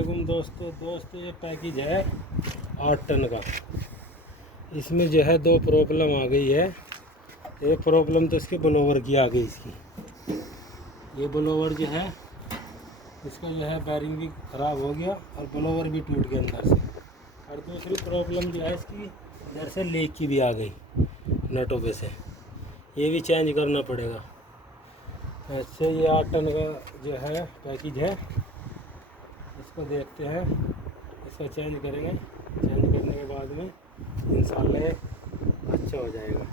वालेकुम दोस्तों ये पैकेज है 8 टन का। इसमें जो है दो प्रॉब्लम आ गई है। एक प्रॉब्लम तो इसके ब्लोवर की आ गई। इसकी ये ब्लोवर जो है इसका जो है बैरिंग भी ख़राब हो गया और ब्लोवर भी टूट गया अंदर से। और दूसरी प्रॉब्लम जो है इसकी इधर से लीक की भी आ गई नटों पे से। ये भी चेंज करना पड़ेगा। ऐसे ये 8 टन का जो है पैकेज है। इसको देखते हैं, इसको चेंज करेंगे। चेंज करने के बाद में इंशाल्लाह अच्छा हो जाएगा।